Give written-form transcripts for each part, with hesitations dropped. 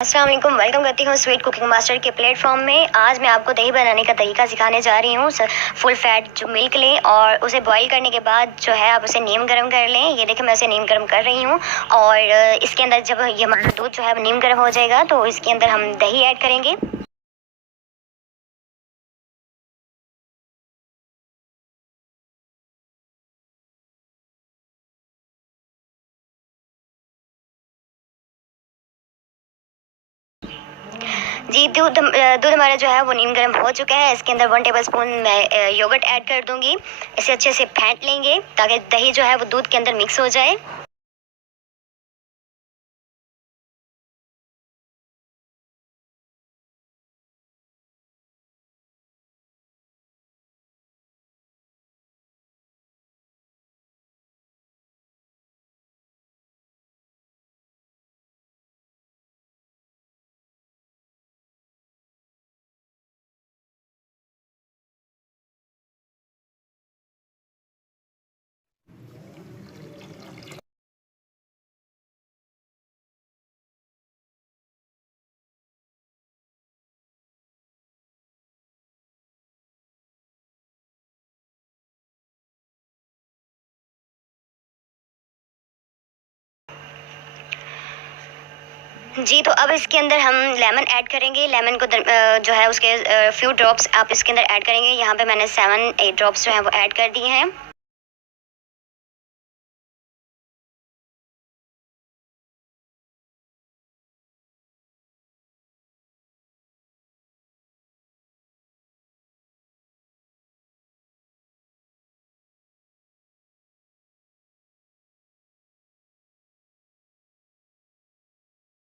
अस्सलाम वालेकुम, वेलकम करती हूँ स्वीट कुकिंग मास्टर के प्लेटफॉर्म में। आज मैं आपको दही बनाने का तरीका सिखाने जा रही हूँ। फुल फैट जो मिल्क लें और उसे बॉईल करने के बाद जो है आप उसे नीम गर्म कर लें। ये देखिए मैं उसे नीम गर्म कर रही हूँ और इसके अंदर जब ये हमारा दूध जो है नीम गर्म हो जाएगा तो इसके अंदर हम दही ऐड करेंगे। जी दूध हमारा जो है वो नीम गर्म हो चुका है। इसके अंदर 1 टेबल स्पून मैं योगर्ट ऐड कर दूंगी। इसे अच्छे से फेंट लेंगे ताकि दही जो है वो दूध के अंदर मिक्स हो जाए। जी तो अब इसके अंदर हम लेमन ऐड करेंगे। लेमन को जो है उसके फ्यू ड्रॉप्स आप इसके अंदर ऐड करेंगे। यहाँ पे मैंने 7-8 ड्रॉप्स जो है वो ऐड कर दिए हैं।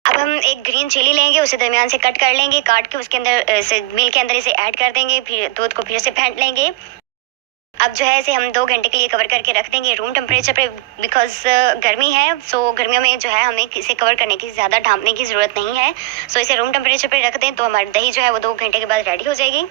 अब हम एक ग्रीन चिली लेंगे, उसे दरमियान से कट कर लेंगे। काट के उसके अंदर इसे मिल्क के अंदर इसे ऐड कर देंगे। फिर दूध को फिर से फेंट लेंगे। अब जो है इसे हम 2 घंटे के लिए कवर करके रख देंगे रूम टेम्परेचर पे, बिकॉज गर्मी है। सो गर्मियों में जो है हमें इसे कवर करने की ज़्यादा ढांपने की ज़रूरत नहीं है। सो इसे रूम टेम्परेचर पे रख दें तो हमारी दही जो है वो 2 घंटे के बाद रेडी हो जाएगी।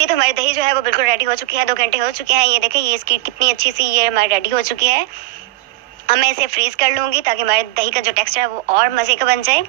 ये तो हमारी दही जो है वो बिल्कुल रेडी हो चुकी है। 2 घंटे हो चुके हैं। ये देखें ये इसकी कितनी अच्छी सी ये हमारी रेडी हो चुकी है। अब मैं इसे फ्रीज़ कर लूँगी ताकि हमारे दही का जो टेक्सचर है वो और मज़े का बन जाए।